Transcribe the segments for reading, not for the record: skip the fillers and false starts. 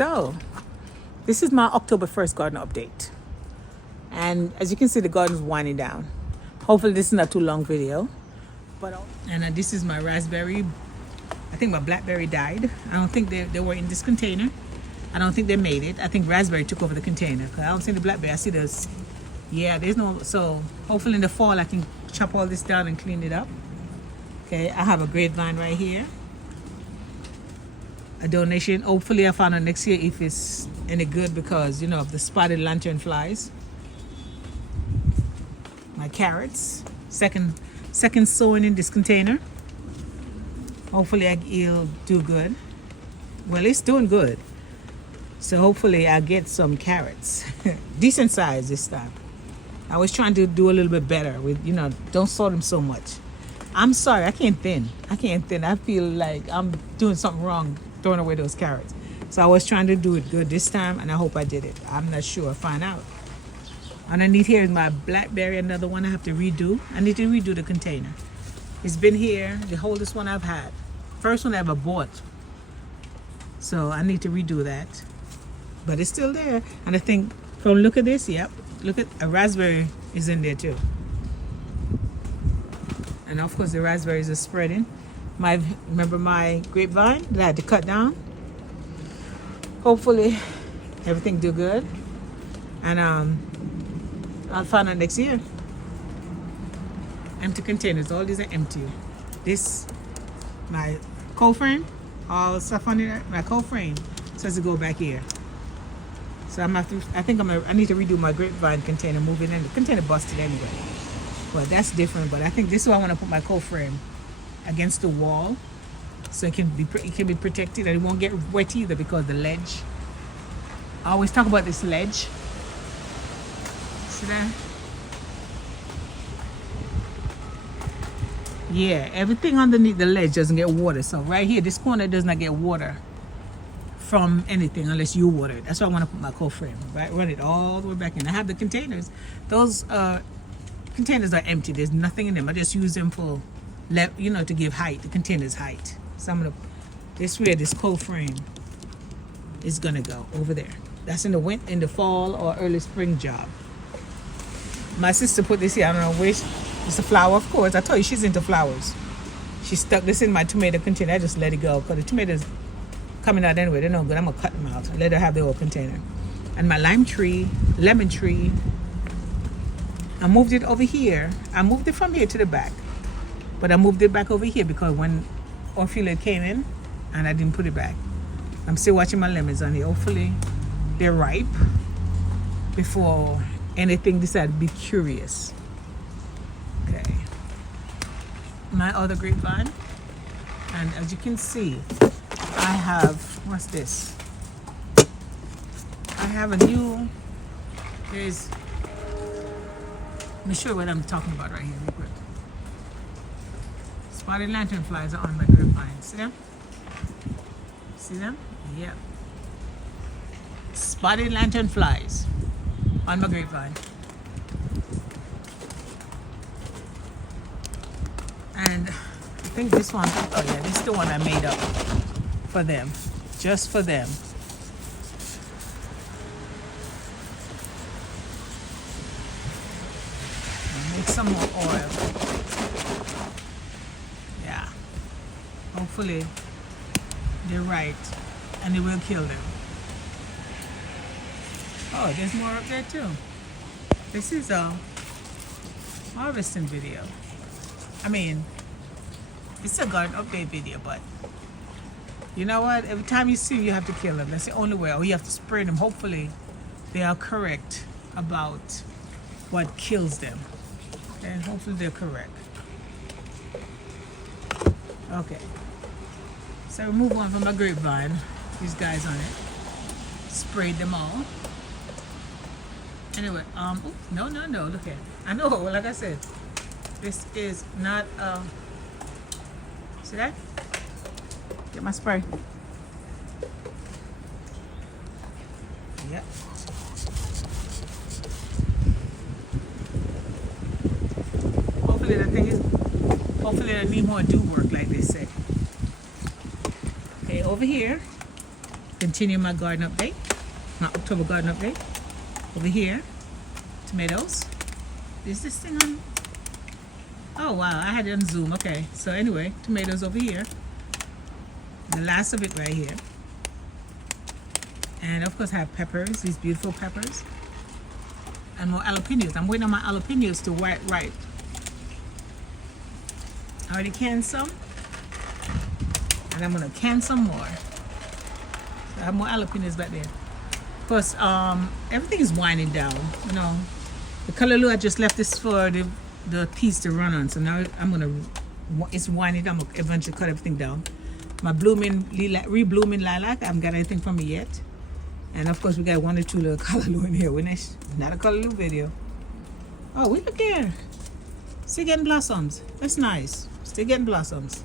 So this is my October 1st garden update, and as you can see, the garden is winding down. Hopefully this is not too long video, and this is my raspberry. I think my blackberry died. I don't think they were in this container. I don't think they made it. I think raspberry took over the container, because I don't see the blackberry. I see this. Yeah, there's no. So hopefully in the fall I can chop all this down and clean it up. Okay, I have a grapevine right here, a donation. Hopefully I found out next year if it's any good, because you know, of the spotted lantern flies. My carrots, second sowing in this container. Hopefully it'll do good. Well, it's doing good. So hopefully I get some carrots. Decent size this time. I was trying to do a little bit better with, you know, don't sow them so much. I'm sorry, I can't thin. I feel like I'm doing something wrong throwing away those carrots. So I was trying to do it good this time, and I hope I did it. I'm not sure. I'll find out. Underneath here is my blackberry, another one I have to redo. I need to redo the container. It's been here, the oldest one I've had. First one I ever bought. So I need to redo that. But it's still there. And I think, from look at this, yep. Look at, a raspberry is in there too. And of course the raspberries are spreading. Remember my grapevine that I had to cut down? Hopefully everything do good. And I'll find out next year. Empty containers, all these are empty. This, my cold frame, all stuff on there, my cold frame says to go back here. So I need to redo my grapevine container, move it in. The container busted anyway, but that's different. But I think this is why I want to put my cold frame against the wall, so it can be protected, and it won't get wet either, because the ledge. I always talk about this ledge. See that? Yeah, everything underneath the ledge doesn't get water. So right here, this corner does not get water from anything unless you water it. That's why I want to put my cold frame, right? Run it all the way back in. I have the containers. Those containers are empty. There's nothing in them. I just use them for, you know, to give height, the container's height. So I'm gonna, this where this cold frame is gonna go, over there. That's in the fall or early spring job. My sister put this here. I don't know which. It's a flower, of course. I told you she's into flowers. She stuck this in my tomato container. I just let it go, because the tomatoes coming out anyway. They're no good. I'm gonna cut them out and let her have the whole container. And my lemon tree, I moved it over here. I moved it from here to the back, but I moved it back over here because when Ophelia came in, and I didn't put it back. I'm still watching my lemons on here. Hopefully they're ripe before anything decides to be curious. Okay, my other grapevine, and as you can see, I have, what's this? I have a new, let me show you what I'm talking about right here real quick. Spotted lantern flies are on my grapevine. See them? See them? Yeah. Spotted lantern flies on my grapevine. And I think this one, oh yeah, this is the one I made up for them, just for them. I'll make some more oil. Yeah. Hopefully they're right and it will kill them. Oh, there's more up there too. This is a harvesting video. I mean, it's a garden update video, but you know what? Every time you see them, you have to kill them. That's the only way. Or you have to spray them. Hopefully, they are correct about what kills them. And hopefully they're correct. Okay. So remove one from my grapevine. These guys on it. Sprayed them all. Anyway, no, look at it. I know, like I said, this is not, see that? Get my spray. Yep. Hopefully the thing is, hopefully I need more do work like they say. Okay, over here, Continue my garden update, my October garden update. Over here, tomatoes. Is this thing on? Oh wow, I had it on Zoom. Okay, so anyway, tomatoes over here. The last of it right here. And of course I have peppers, these beautiful peppers. And more jalapenos. I'm waiting on my jalapenos to ripe. I already canned some. And I'm gonna can some more. So I have more jalapenos back there. Of course, everything is winding down. You know, the callaloo I just left this for the piece to run on. So now I'm gonna, it's winding down. I'm gonna eventually cut everything down. My reblooming lilac, I haven't got anything from it yet. And of course we got 1 or 2 little callaloo in here. Not a callaloo video. Oh, we look here. Still getting blossoms. That's nice. Still getting blossoms.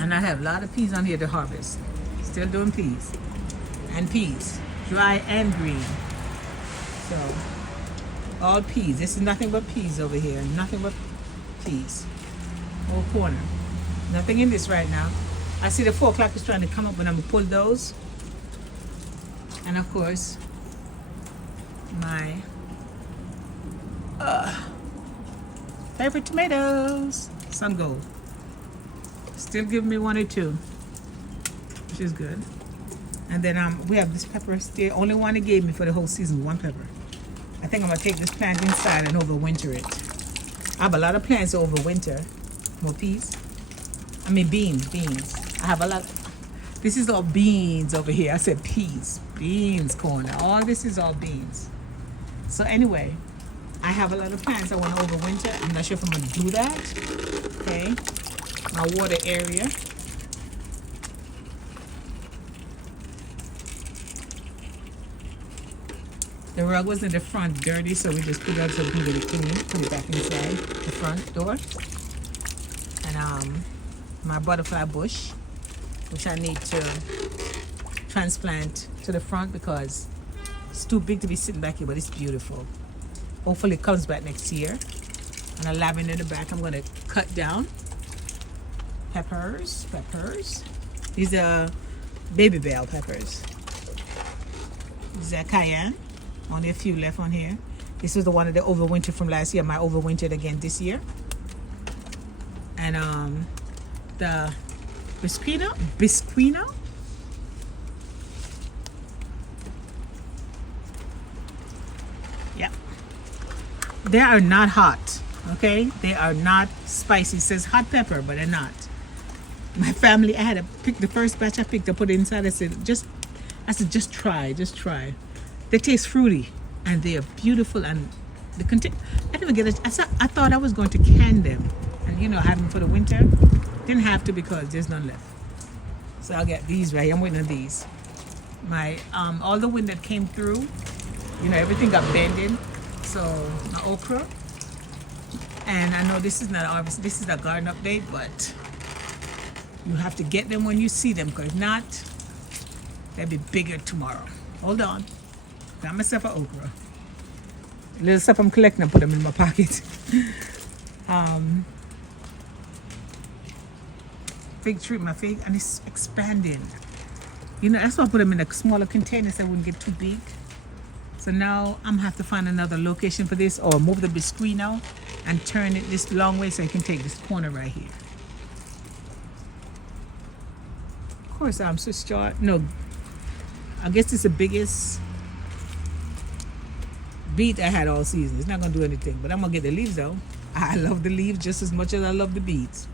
And I have a lot of peas on here to harvest. Still doing peas. And peas. Dry and green. So, all peas. This is nothing but peas over here. Nothing but peas. Whole corner. Nothing in this right now. I see the 4 o'clock is trying to come up, but I'm going to pull those. And of course, my favorite tomatoes. Sun Gold. Still giving me 1 or 2, which is good. And then we have this pepper still. Only one it gave me for the whole season, 1 pepper. I think I'm gonna take this plant inside and overwinter it. I have a lot of plants to overwinter. More peas. I mean beans. I have a lot. This is all beans over here. I said peas. Beans corner. All this is all beans. So anyway, I have a lot of plants I want to overwinter. I'm not sure if I'm going to do that. Okay. My water area. The rug was in the front dirty, so we just put it out so we can get it clean. Put it back inside the front door. And my butterfly bush, which I need to transplant to the front because it's too big to be sitting back here, but it's beautiful. Hopefully it comes back next year. And a lavender in the back I'm going to cut down. Peppers. These are baby bell peppers. These are cayenne. Only a few left on here. This is the one that they overwintered from last year. My overwintered again this year. And the bisquino. Yeah. They are not hot, okay? They are not spicy. It says hot pepper, but they're not. My family, I had to pick the first batch I picked, I put it inside. I said, just try. They taste fruity, and they are beautiful, and the content. I didn't even get it. I thought I was going to can them, and have them for the winter. Didn't have to because there's none left. So I'll get these right here. I'm waiting on these. My all the wind that came through, everything got bended. So my okra. And I know this is not harvest. This is a garden update, but you have to get them when you see them, because if not, they'll be bigger tomorrow. Hold on. Got myself an okra. Little stuff I'm collecting, I put them in my pocket. Fig tree, my fig, and it's expanding. That's why I put them in a smaller container so they wouldn't get too big. So now I'm gonna have to find another location for this, or move the biscuino and turn it this long way so I can take this corner right here. Of course, I'm Swiss chard. No, I guess it's the biggest beet I had all season. It's not gonna do anything, but I'm gonna get the leaves though. I love the leaves just as much as I love the beets.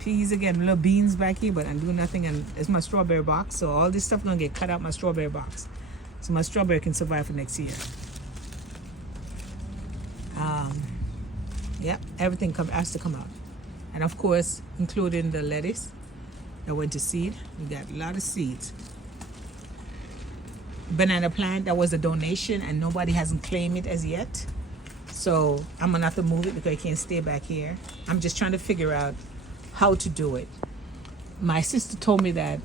Peas again, little beans back here, but I'm doing nothing. And it's my strawberry box, so all this stuff gonna get cut out my strawberry box, so my strawberry can survive for next year. Yeah, everything has to come out, and of course, including the lettuce that went to seed. We got a lot of seeds. Banana plant that was a donation, and nobody hasn't claimed it as yet. So I'm gonna have to move it because it can't stay back here. I'm just trying to figure out how to do it. My sister told me that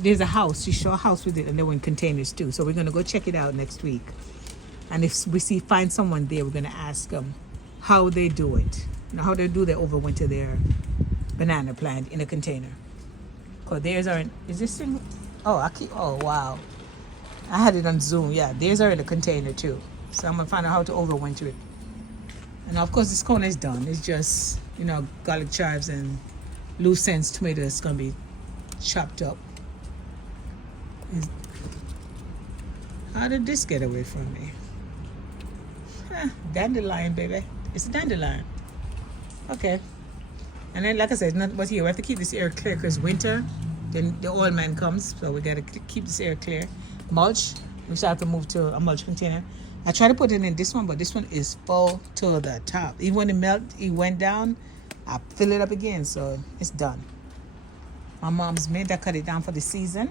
there's a house, she saw a house with it, and they were in containers too. So we're gonna go check it out next week. And if we find someone there, we're gonna ask them how they do it. How they do their overwinter their banana plant in a container. Cause theirs are in, is this thing? Oh, oh wow. I had it on Zoom. Yeah, theirs are in the container too. So I'm gonna find out how to overwinter it. And of course this corner is done. It's just, you know, garlic chives and loose ends tomatoes gonna be chopped up. How did this get away from me? Dandelion, baby. It's a dandelion. Okay. And then, like I said, not but here we have to keep this area clear because winter, then the oil man comes, so we gotta keep this area clear. Mulch, we still have to move to a mulch container. I tried to put it in this one, but this one is full to the top. Even when it went down, I fill it up again, so it's done. My mom's made that cut it down for the season.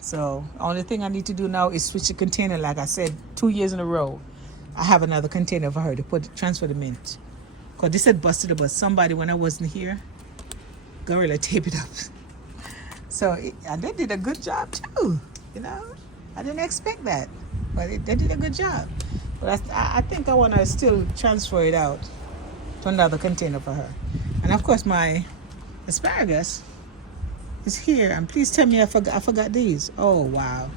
So only thing I need to do now is switch the container. Like I said, 2 years in a row, I have another container for her to transfer the mint. Cause this had busted up, but somebody when I wasn't here, gorilla taped it up. So and they did a good job too. You know, I didn't expect that, but they did a good job. But I think I want to still transfer it out to another container for her. And of course my asparagus is here. And please tell me I forgot these. Oh wow.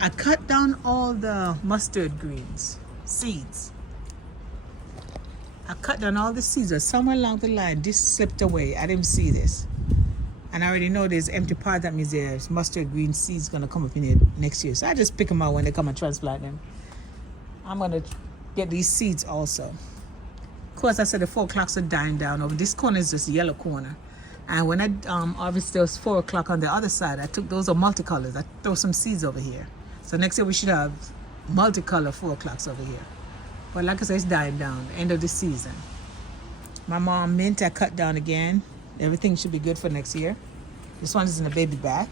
I cut down all the mustard greens seeds. I cut down all the seeds, but somewhere along the line this slipped away. I didn't see this. And I already know there's empty part. That means there's mustard green seeds gonna come up in it next year. So I just pick them out when they come and transplant them. I'm gonna get these seeds also. Of course, I said the 4 o'clocks are dying down over. This corner is just a yellow corner. And when I harvested those 4 o'clock on the other side, I took those are multicolors. I throw some seeds over here. So next year we should have multicolor 4 o'clocks over here. But like I said, it's dying down. End of the season. My mom mint I cut down again. Everything should be good for next year. This one is in a baby bag.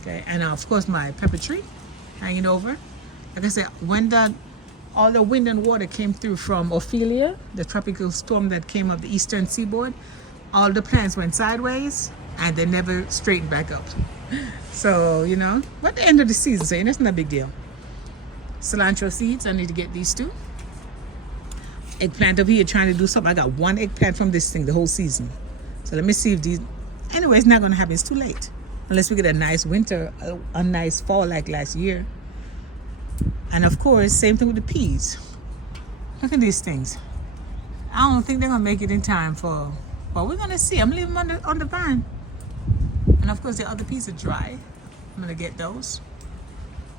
Okay, and of course my pepper tree hanging over. Like I said, when all the wind and water came through from Ophelia, the tropical storm that came up the eastern seaboard, all the plants went sideways and they never straightened back up. So, you know, but the end of the season, so that's not a big deal. Cilantro seeds, I need to get these two. Eggplant over here trying to do something. I got 1 eggplant from this thing the whole season. So let me see if these, anyway, it's not going to happen. It's too late. Unless we get a nice winter, a nice fall like last year. And of course, same thing with the peas. Look at these things. I don't think they're going to make it in time for, well, we're going to see. I'm leaving them on the vine. And of course, the other peas are dry. I'm going to get those.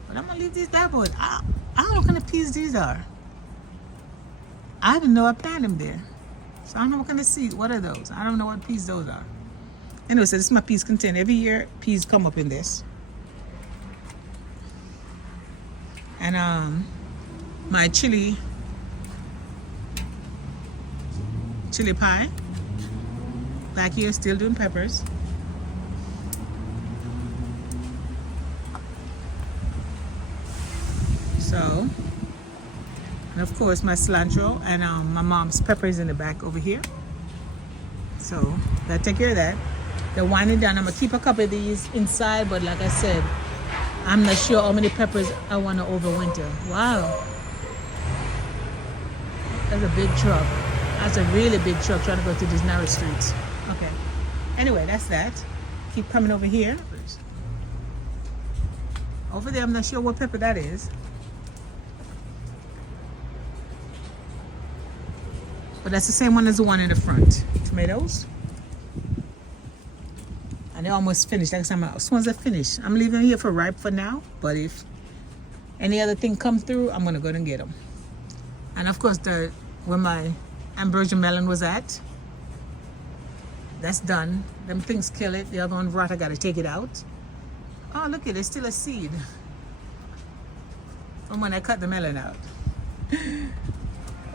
But I'm going to leave these bad boys. I don't know what kind of peas these are. I didn't know I planted them there. So I don't know what kind of seeds. What are those? I don't know what peas those are. Anyway, so this is my peas container. Every year, peas come up in this. And my chili pie. Back here, still doing peppers. So, and of course my cilantro and my mom's peppers in the back over here. So that take care of that. They're winding down. I'm gonna keep a couple of these inside, but like I said, I'm not sure how many peppers I want to overwinter. Wow, that's a big truck. That's a really big truck trying to go through these narrow streets. Okay. Anyway, that's that. Keep coming over here. Over there, I'm not sure what pepper that is. But that's the same one as the one in the front. Tomatoes. And they're almost finished. Like I said, as soon as they're finished, I'm leaving them here for ripe for now. But if any other thing comes through, I'm gonna go and get them. And of course, where my ambrosia melon was at, that's done. Them things kill it. The other one rot, I gotta take it out. Oh, look at it, there's still a seed from when I cut the melon out.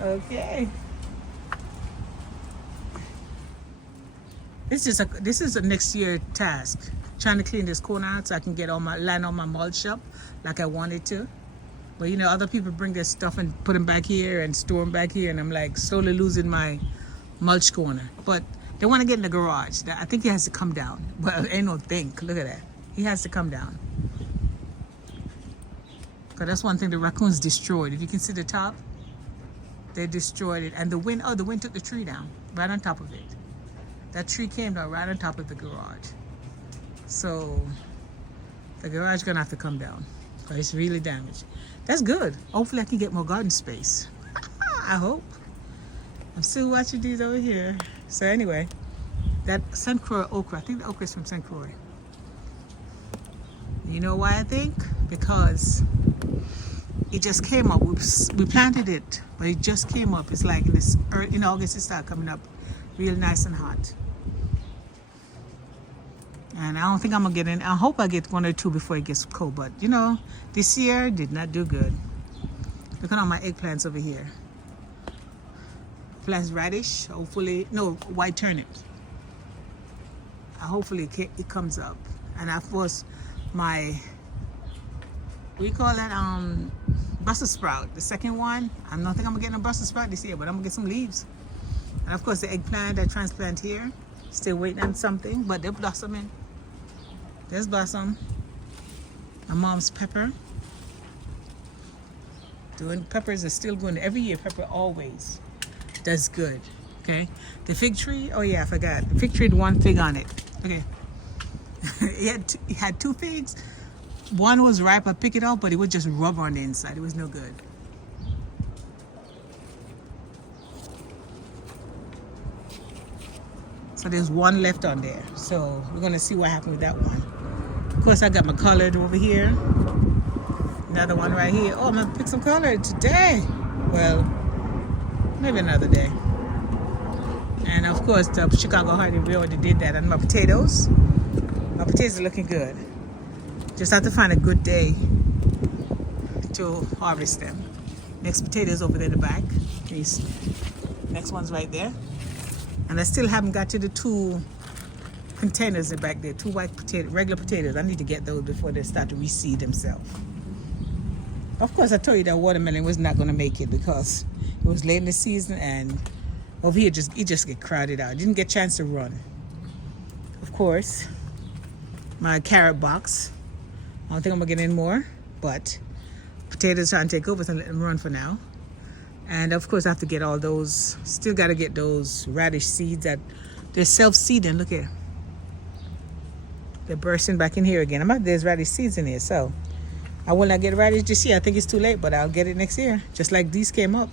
Okay. This is a next year task. Trying to clean this corner out so I can get line all my mulch up like I wanted to. But you know, other people bring their stuff and put them back here and store them back here, and I'm like slowly losing my mulch corner. But they want to get in the garage. I think he has to come down. Well, ain't no think. Look at that. He has to come down. Because that's one thing the raccoons destroyed. If you can see the top, they destroyed it. And the wind took the tree down right on top of it. That tree came down right on top of the garage. So the garage gonna have to come down because it's really damaged. That's good. Hopefully I can get more garden space. I hope. I'm still watching these over here. So anyway, that St. Croix okra, I think the okra is from St. Croix. You know why I think? Because it just came up. We planted it, but it just came up. It's like in August it started coming up real nice and hot. And I don't think I'm gonna get in. I hope I get 1 or 2 before it gets cold. But you know, this year did not do good. Look at all my eggplants over here. Plants radish, hopefully, no, white turnips. Hopefully it comes up. And of course, my, we call that Brussels sprout. The second one, I don't think I'm gonna get a Brussels sprout this year, but I'm gonna get some leaves. And of course the eggplant I transplant here, still waiting on something, but they're blossoming. There's blossom. My mom's pepper. Peppers are still going. Every year, pepper always does good. Okay. The fig tree. Oh yeah, I forgot. The fig tree had 1 fig on it. Okay. it had 2 figs. One was ripe. I picked it up, but it was just rubber on the inside. It was no good. So there's 1 left on there. So we're gonna see what happened with that one. Of course, I got my collard over here. Another one right here. Oh, I'm gonna pick some collard today. Well, maybe another day. And of course, the Chicago Hardy, we already did that. And my potatoes. My potatoes are looking good. Just have to find a good day to harvest them. Next potatoes over there in the back. These next one's right there. And I still haven't got to the 2 containers back there, 2 white regular potatoes. I need to get those before they start to reseed themselves. Of course, I told you that watermelon was not going to make it because it was late in the season and over here it just get crowded out. Didn't get a chance to run. Of course, my carrot box. I don't think I'm going to get any more, but potatoes trying to take over, so let them run for now. And of course, I have to get all those, still got to get those radish seeds that they're self-seeding. Look here. They're bursting back in here again. There's radish seeds in here, so I will not get radish this year. I think it's too late, but I'll get it next year. Just like these came up.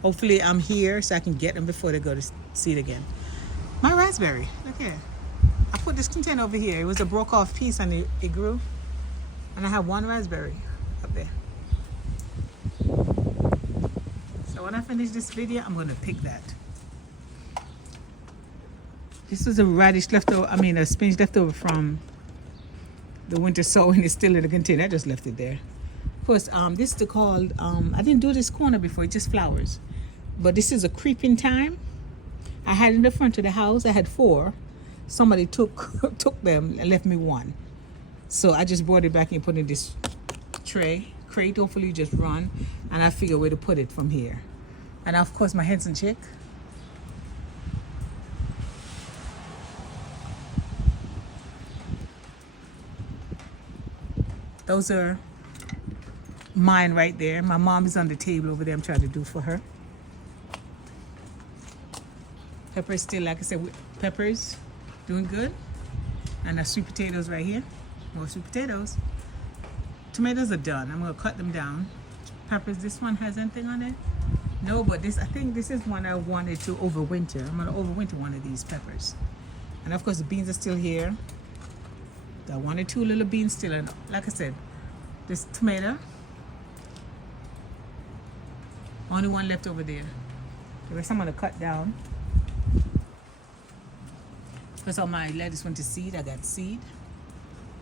Hopefully I'm here so I can get them before they go to seed again. My raspberry, look here. I put this container over here. It was a broke off piece and it grew. And I have 1 raspberry up there. So when I finish this video, I'm gonna pick that. This was a radish leftover, a spinach leftover from the winter sowing. It's still in the container. I just left it there. Of course, this is called, I didn't do this corner before, it just flowers. But this is a creeping thyme. I had in the front of the house, I had 4. Somebody took them and left me 1. So I just brought it back and put it in this crate, hopefully just run. And I figure where to put it from here. And of course my Henson chick. Those are mine right there. My mom is on the table over there. I'm trying to do for her. Peppers still, like I said, peppers doing good. And the sweet potatoes right here. More sweet potatoes. Tomatoes are done. I'm gonna cut them down. Peppers, this one has anything on it? No, but I think this is one I wanted to overwinter. I'm gonna overwinter one of these peppers. And of course the beans are still here. Got 1 or 2 little beans still, and like I said, this tomato, only 1 left over there. The rest I'm gonna cut down. Because all my lettuce went to seed, I got seed.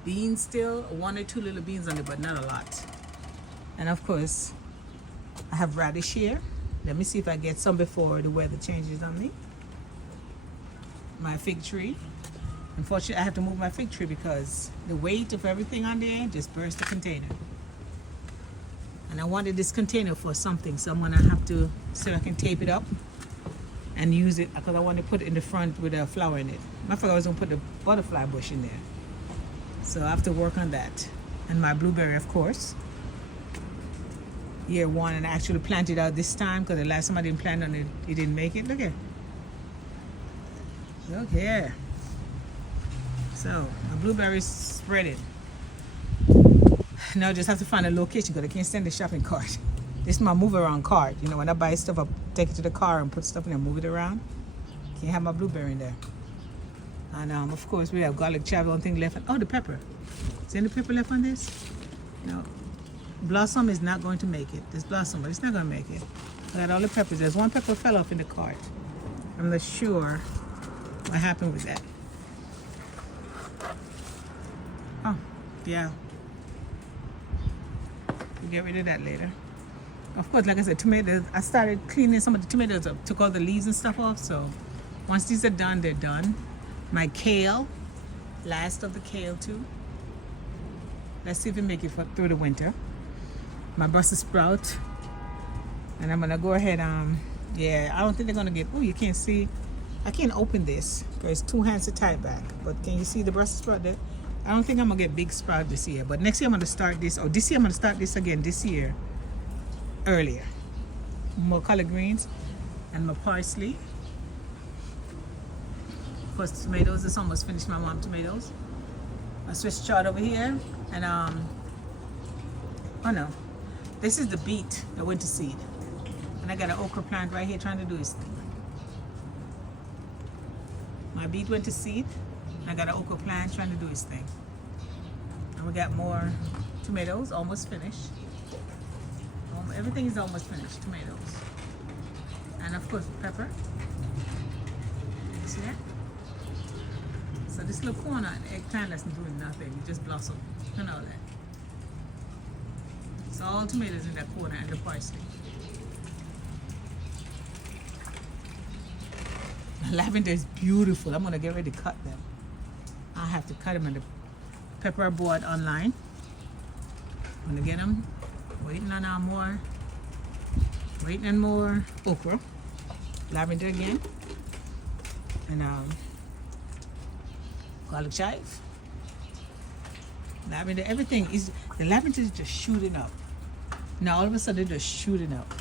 Beans still, 1 or 2 little beans on it, but not a lot. And of course, I have radish here. Let me see if I get some before the weather changes on me. My fig tree. Unfortunately, I have to move my fig tree because the weight of everything on there just burst the container. And I wanted this container for something, so I'm gonna have to see if I can tape it up and use it because I want to put it in the front with a flower in it. I forgot I was gonna put the butterfly bush in there. So I have to work on that. And my blueberry, of course. Year 1, and I actually planted out this time because the last time I didn't plant on it, it didn't make it. Look at it. Look here. So my blueberries spreading. Now I just have to find a location because I can't stand the shopping cart. This is my move around cart. You know, when I buy stuff, I take it to the car and put stuff in there, move it around. Can't have my blueberry in there. And of course we have garlic chive, one thing left. Oh, the pepper. Is there any pepper left on this? No. Blossom is not going to make it. This blossom, but it's not going to make it. I got all the peppers. There's one pepper fell off in the cart. I'm not sure what happened with that. Oh, yeah. We'll get rid of that later. Of course, like I said, tomatoes, I started cleaning some of the tomatoes up, took all the leaves and stuff off. So once these are done, they're done. My kale, last of the kale too. Let's see if we make it through the winter. My Brussels sprout. And I'm gonna go ahead, yeah, I don't think they're gonna get, oh, you can't see. I can't open this because two hands to tie it back. But can you see the Brussels sprout there? I don't think I'm gonna get big sprout this year. But next year I'm gonna start this, or this year I'm gonna start this again this year. Earlier. More collard greens and my parsley. Of course, tomatoes, it's almost finished, my mom tomatoes. My Swiss chard over here. And oh no, this is the beet that went to seed. And I got an okra plant right here trying to do its thing. My beet went to seed. And I got an okra plant trying to do its thing. And we got more tomatoes, almost finished. Everything is almost finished, tomatoes. And of course, pepper. See that? So this little corner, eggplant that's doing nothing, it just blossomed. And all that. So all tomatoes in that corner and the parsley. Lavender is beautiful. I'm gonna get ready to cut them. I have to cut them in the pepper I bought online. I'm gonna get them. Waiting on more. Waiting on more okra. Lavender again. And garlic chive. Lavender, everything is, the lavender is just shooting up. Now all of a sudden they're just shooting up.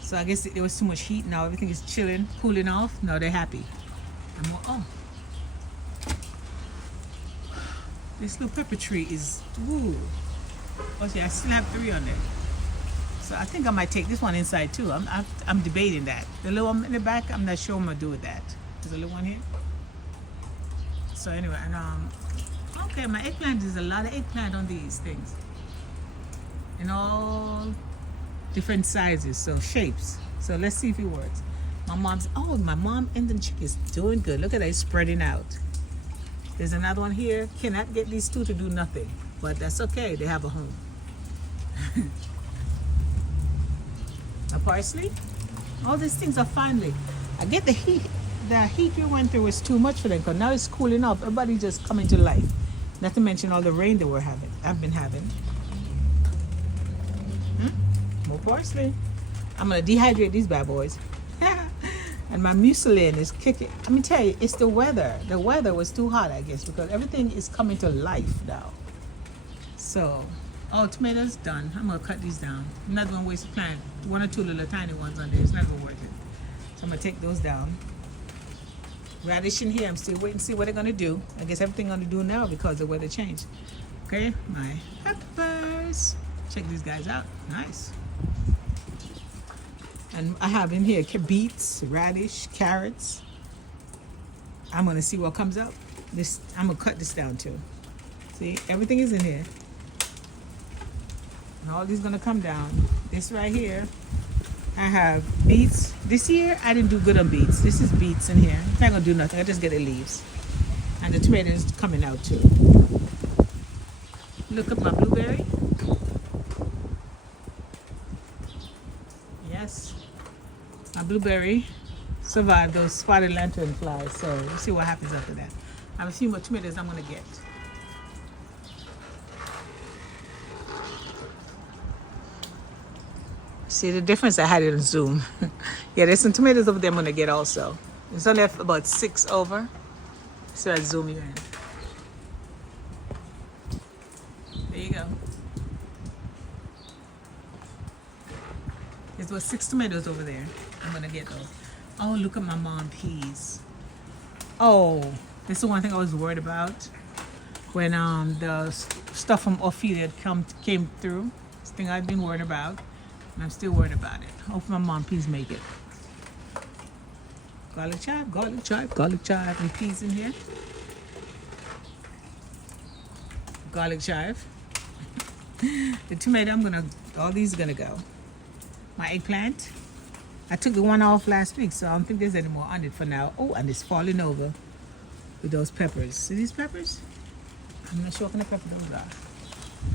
So I guess there was too much heat. Now everything is chilling, cooling off. Now they're happy. And more, oh. This little pepper tree is, ooh. Oh, see, I still have 3 on there. So I think I might take this one inside too. I'm debating that. The little one in the back, I'm not sure what I'm gonna do with that. There's a little one here. So anyway, and okay, my eggplant, there's a lot of eggplant on these things. In all different sizes, so shapes. So let's see if it works. My mom Indian chick is doing good. Look at that, it's spreading out. There's another one here. Cannot get these two to do nothing. But that's okay, they have a home. A parsley. All these things are finally. I get the heat. The heat we went through was too much for them because now it's cooling off. Everybody just coming to life. Not to mention all the rain that I've been having. More parsley. I'm gonna dehydrate these bad boys. And my mucilin is kicking. Let me tell you, it's the weather. The weather was too hot, I guess, because everything is coming to life now. So, oh, tomatoes done. I'm gonna cut these down. I'm not gonna waste a plant. 1 or 2 little tiny ones on there. It's not gonna worth it. So I'm gonna take those down. Radish in here. I'm still waiting to see what they're gonna do. I guess everything gonna do now because the weather changed. Okay, my peppers. Check these guys out. Nice. And I have in here beets, radish, carrots. I'm gonna see what comes up. This, I'm gonna cut this down too. See, everything is in here. And all these gonna come down. This right here, I have beets. This year, I didn't do good on beets. This is beets in here. It's not gonna do nothing, I just get the leaves. And the tomatoes coming out too. Look at my blueberry. Yes. My blueberry survived those spotted lantern flies, so we'll see what happens after that. I have a few more tomatoes I'm gonna get. See the difference? I had it on Zoom. Yeah, there's some tomatoes over there I'm gonna get also. It's only about 6 over. So I zoom you in. There you go. There's about 6 tomatoes over there. I'm gonna get those. Oh, look at my mom peas. Oh, this is the one thing I was worried about when the stuff from Ophelia came through. This thing I've been worried about, and I'm still worried about it. Hope my mom please make it. Garlic chive, garlic chive, garlic chive, and peas in here. Garlic chive. The tomato, all these are gonna go. My eggplant. I took the one off last week, so I don't think there's any more on it for now. Oh, and it's falling over with those peppers. See these peppers? I'm not sure what kind of pepper those are.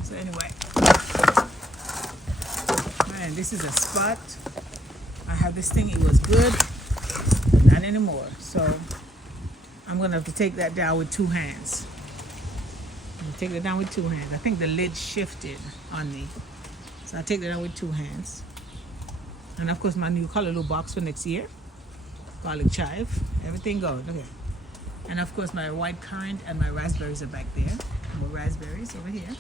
So anyway, man, this is a spot. I have this thing, it was good, not anymore. So I'm gonna have to take that down with two hands. I'm gonna take that down with two hands. I think the lid shifted on me. So I'll take that down with two hands. And of course my new colorloo box for next year. Garlic chive, everything going, okay. And of course my white currant and my raspberries are back there. More raspberries over here.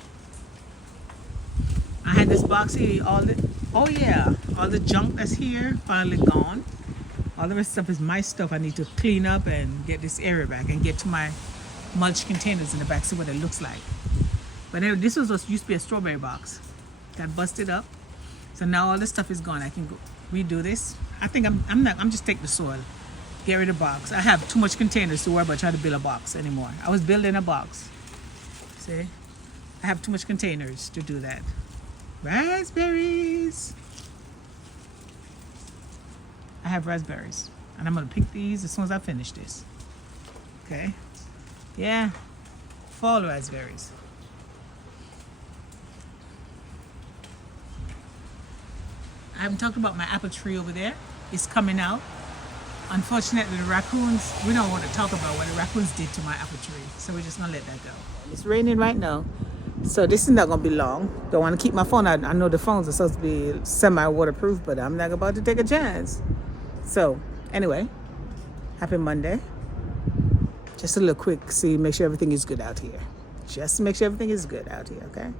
I had this box here, all the junk that's here finally gone. All the rest of stuff is my stuff I need to clean up and get this area back and get to my mulch containers in the back, see what it looks like. But anyway, this was what used to be a strawberry box. Got busted up. So now all this stuff is gone. I can go redo this. I think I'm just taking the soil. Get rid of the box. I have too much containers to worry about trying to build a box anymore. I was building a box. See? I have too much containers to do that. Raspberries. I have raspberries. And I'm gonna pick these as soon as I finish this. Okay? Yeah. Fall raspberries. I haven't talked about my apple tree over there. It's coming out. Unfortunately, the raccoons, we don't want to talk about what the raccoons did to my apple tree. So we're just going to let that go. It's raining right now. So this is not going to be long. Don't want to keep my phone out. I know the phones are supposed to be semi-waterproof, but I'm not about to take a chance. So anyway, happy Monday. Just a little quick, make sure everything is good out here. Just to make sure everything is good out here, okay?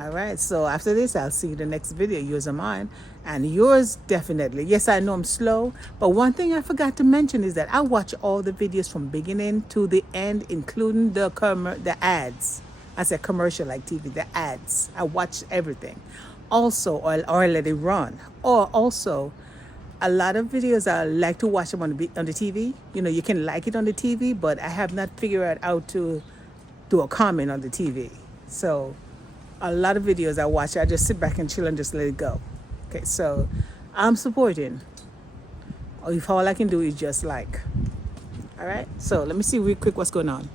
All right, so after this, I'll see you the next video. Yours are mine, and yours definitely. Yes, I know I'm slow, but one thing I forgot to mention is that I watch all the videos from beginning to the end, including the ads. I said commercial like TV, the ads. I watch everything. Also, or let it run. Or also, a lot of videos I like to watch them on the TV. You know, you can like it on the TV, but I have not figured out how to do a comment on the TV. So a lot of videos I watch, I just sit back and chill and just let it go. Okay, so I'm supporting. If all I can do is just like. All right, so let me see real quick what's going on.